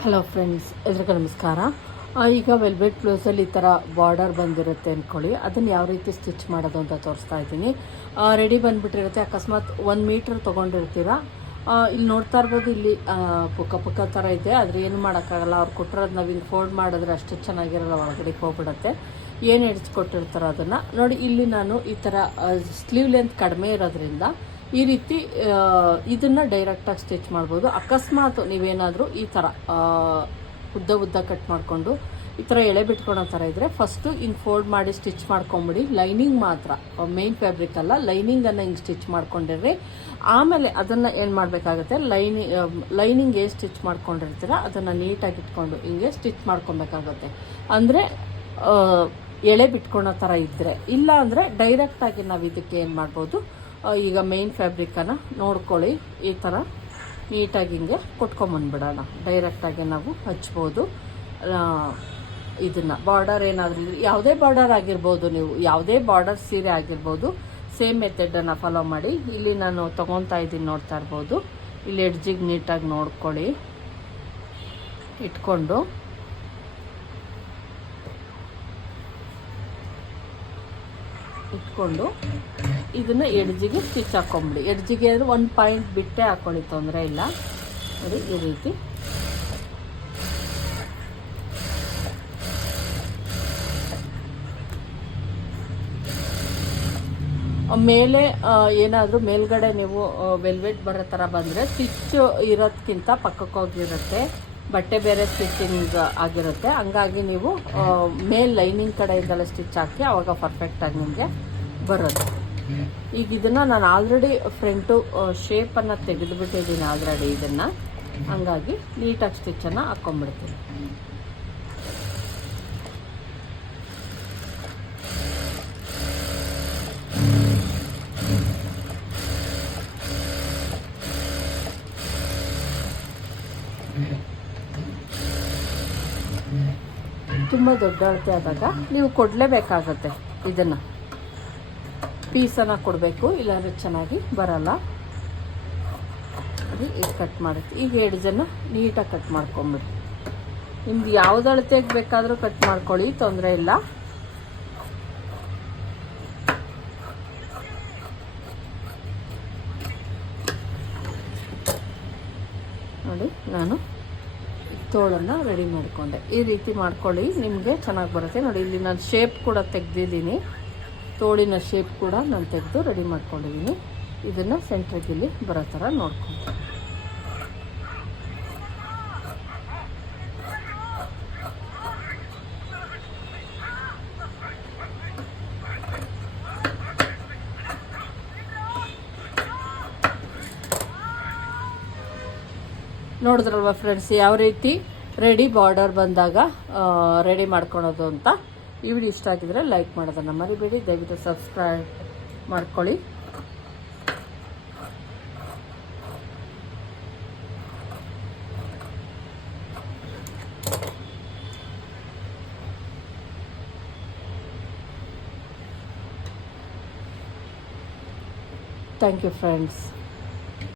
Hello friends ಎಲ್ರಿಗೂ ನಮಸ್ಕಾರ. ಈಗ ವೆಲ್ವೆಟ್ ಬ್ಲೌಸಲ್ಲಿ ಈ ಥರ ಬಾರ್ಡರ್ ಬಂದಿರುತ್ತೆ ಅಂದ್ಕೊಳ್ಳಿ ಅದನ್ನು ಯಾವ ರೀತಿ ಸ್ಟಿಚ್ ಮಾಡೋದು ಅಂತ ತೋರಿಸ್ತಾ ಇದ್ದೀನಿ. ರೆಡಿ ಬಂದುಬಿಟ್ಟಿರುತ್ತೆ. ಅಕಸ್ಮಾತ್ ಒಂದು ಮೀಟ್ರ್ ತೊಗೊಂಡಿರ್ತೀರ? ಇಲ್ಲಿ ನೋಡ್ತಾ ಇರ್ಬೋದು, ಇಲ್ಲಿ ಪುಕ್ಕ ಪುಕ್ಕ ಥರ ಇದೆ. ಆದರೆ ಏನು ಮಾಡೋಕ್ಕಾಗಲ್ಲ. ಅವ್ರು ಕೊಟ್ಟಿರೋದು ನಾವು ಇಲ್ಲಿ ಫೋಲ್ಡ್ ಮಾಡಿದ್ರೆ ಅಷ್ಟು ಚೆನ್ನಾಗಿರಲ್ಲ, ಒಳಗಡೆ ಹೋಗ್ಬಿಡುತ್ತೆ. ಏನು ಹಿಡಿಸ್ಕೊಟ್ಟಿರ್ತಾರೋ ಅದನ್ನು. ನೋಡಿ, ಇಲ್ಲಿ ನಾನು ಈ ಥರ ಸ್ಲೀವ್ ಲೆಂತ್ ಕಡಿಮೆ ಇರೋದ್ರಿಂದ ಈ ರೀತಿ ಇದನ್ನು ಡೈರೆಕ್ಟಾಗಿ ಸ್ಟಿಚ್ ಮಾಡ್ಬೋದು. ಅಕಸ್ಮಾತ್ ನೀವೇನಾದರೂ ಈ ಥರ ಉದ್ದ ಉದ್ದ ಕಟ್ ಮಾಡಿಕೊಂಡು ಈ ಥರ ಎಳೆ ಬಿಟ್ಕೊಳೋ ಥರ ಇದ್ದರೆ ಫಸ್ಟು ಹಿಂಗೆ ಫೋಲ್ಡ್ ಮಾಡಿ ಸ್ಟಿಚ್ ಮಾಡ್ಕೊಂಬಿಡಿ. ಲೈನಿಂಗ್ ಮಾತ್ರ ಮೇನ್ ಫ್ಯಾಬ್ರಿಕ್ ಅಲ್ಲ. ಲೈನಿಂಗನ್ನು ಹಿಂಗೆ ಸ್ಟಿಚ್ ಮಾಡ್ಕೊಂಡಿರ್ರಿ. ಆಮೇಲೆ ಅದನ್ನು ಏನು ಮಾಡಬೇಕಾಗುತ್ತೆ? ಲೈನಿ ಲೈನಿಂಗ್ ಏನು ಸ್ಟಿಚ್ ಮಾಡ್ಕೊಂಡಿರ್ತೀರ, ಅದನ್ನು ನೀಟಾಗಿ ಇಟ್ಕೊಂಡು ಹಿಂಗೆ ಸ್ಟಿಚ್ ಮಾಡ್ಕೊಬೇಕಾಗುತ್ತೆ. ಅಂದರೆ ಎಳೆ ಬಿಟ್ಕೊಳೋ ಥರ ಇದ್ದರೆ ಇಲ್ಲ ಅಂದರೆ ಡೈರೆಕ್ಟಾಗಿ ನಾವು ಇದಕ್ಕೆ ಏನು ಮಾಡ್ಬೋದು? ಈಗ ಮೇನ್ ಫ್ಯಾಬ್ರಿಕನ್ನು ನೋಡ್ಕೊಳ್ಳಿ. ಈ ಥರ ನೀಟಾಗಿ ಹಿಂಗೆ ಕೊಟ್ಕೊಂಬಂದ್ಬಿಡೋಣ ಡೈರೆಕ್ಟಾಗಿ ನಾವು ಹಚ್ಬೋದು. ಇದನ್ನು ಬಾರ್ಡರ್ ಏನಾದರೂ ಯಾವುದೇ ಬಾರ್ಡರ್ ಆಗಿರ್ಬೋದು ನೀವು. ಯಾವುದೇ ಬಾರ್ಡರ್ ಸೀರೆ ಆಗಿರ್ಬೋದು. ಸೇಮ್ ಮೆಥಡನ್ನು ಫಾಲೋ ಮಾಡಿ. ಇಲ್ಲಿ ನಾನು ತೊಗೊತಾ ಇದ್ದೀನಿ ನೋಡ್ತಾ ಇರ್ಬೋದು. ಇಲ್ಲಿ ಎಡ್ಜಿಗೆ ನೀಟಾಗಿ ನೋಡ್ಕೊಳ್ಳಿ. ಇಟ್ಕೊಂಡು. ಇಟ್ಕೊಂಡು. ಇದನ್ನ ಎಡ್ಜಿಗೆ ಸ್ಟಿಚ್ ಹಾಕೊಂಬಿಡಿ. ಎಡ್ಜಿಗೆ ಅಂದರೆ ಒಂದು ಪಾಯಿಂಟ್ ಬಿಟ್ಟೆ ಹಾಕೊಳ್ಳಿ, ತೊಂದರೆ ಇಲ್ಲ. ನೋಡಿ, ಈ ರೀತಿ. ಮೇಲೆ ಏನಾದರೂ ಮೇಲ್ಗಡೆ ನೀವು ವೆಲ್ವೆಟ್ ಬರೋ ಥರ ಬಂದರೆ ಸ್ಟಿಚ್ ಇರೋದಕ್ಕಿಂತ ಪಕ್ಕಕ್ಕೆ ಹೋಗಿರುತ್ತೆ. ಬಟ್ಟೆ ಬೇರೆ ಸ್ಟಿಚಿಂಗ್ ಆಗಿರುತ್ತೆ. ಹಂಗಾಗಿ ನೀವು ಮೇಲ್ ಲೈನಿಂಗ್ ಕಡೆಯಿಂದಲೇ ಸ್ಟಿಚ್ ಹಾಕಿ, ಅವಾಗ ಪರ್ಫೆಕ್ಟಾಗಿ ನಿಮಗೆ ಬರೋದು ಈಗ ಇದನ್ನ ನಾನು ಆಲ್ರೆಡಿ ಫ್ರಂಟು ಶೇಪನ್ನು ತೆಗೆದುಬಿಟ್ಟಿದ್ದೀನಿ ಆಲ್ರೆಡಿ ಇದನ್ನು. ಹಂಗಾಗಿ ನೀಟಾಗಿ ಸ್ಟಿಚ್ಚನ್ನು ಹಾಕ್ಕೊಂಬಿಡ್ತೀನಿ ತುಂಬ ದೊಡ್ಡ ಅಳತೆ ಆದಾಗ ನೀವು ಕೊಡಲೇಬೇಕಾಗತ್ತೆ ಇದನ್ನು. ಪೀಸನ್ನು ಕೊಡಬೇಕು, ಇಲ್ಲಾಂದರೆ ಚೆನ್ನಾಗಿ ಬರಲ್ಲ. ಈಗ ಕಟ್ ಮಾಡುತ್ತೆ. ಈಗ ಎಡ್ಜನ್ನು ನೀಟಾಗಿ ಕಟ್ ಮಾಡ್ಕೊಂಬಿಡಿ. ನಿಮ್ದು ಯಾವ್ದು ಅಳತೆಗೆ ಬೇಕಾದರೂ ಕಟ್ ಮಾಡ್ಕೊಳ್ಳಿ, ತೊಂದರೆ ಇಲ್ಲ. ನೋಡಿ, ನಾನು ತೋಳನ್ನು ರೆಡಿ ಮಾಡಿಕೊಂಡೆ. ಈ ರೀತಿ ಮಾಡ್ಕೊಳ್ಳಿ, ನಿಮಗೆ ಚೆನ್ನಾಗಿ ಬರುತ್ತೆ. ನೋಡಿ, ಇಲ್ಲಿ ನಾನು ಶೇಪ್ ಕೂಡ ತೆಗೆದಿದ್ದೀನಿ. ತೋಳಿನ ಶೇಪ್ ಕೂಡ ನಾನು ತೆಗೆದು ರೆಡಿ ಮಾಡ್ಕೊಂಡಿದ್ದೀನಿ ಇದನ್ನು ಸೆಂಟ್ರಿಗಿಲ್ಲಿ ಬರೋ ಥರ ನೋಡ್ಕೊಂಡು ನೋಡಿದ್ರಲ್ವ ಫ್ರೆಂಡ್ಸ್ ಯಾವ ರೀತಿ ರೆಡಿ ಬಾರ್ಡರ್ ಬಂದಾಗ ರೆಡಿ ಮಾಡ್ಕೊಳೋದು ಅಂತ? ಈ ವಿಡಿಯೋ ಇಷ್ಟ ಆಗಿದ್ರೆ ಲೈಕ್ ಮಾಡೋದನ್ನು ಮರಿಬೇಡಿ ದಯವಿಟ್ಟು ಸಬ್ಸ್ಕ್ರೈಬ್ ಮಾಡ್ಕೊಳ್ಳಿ. Thank you friends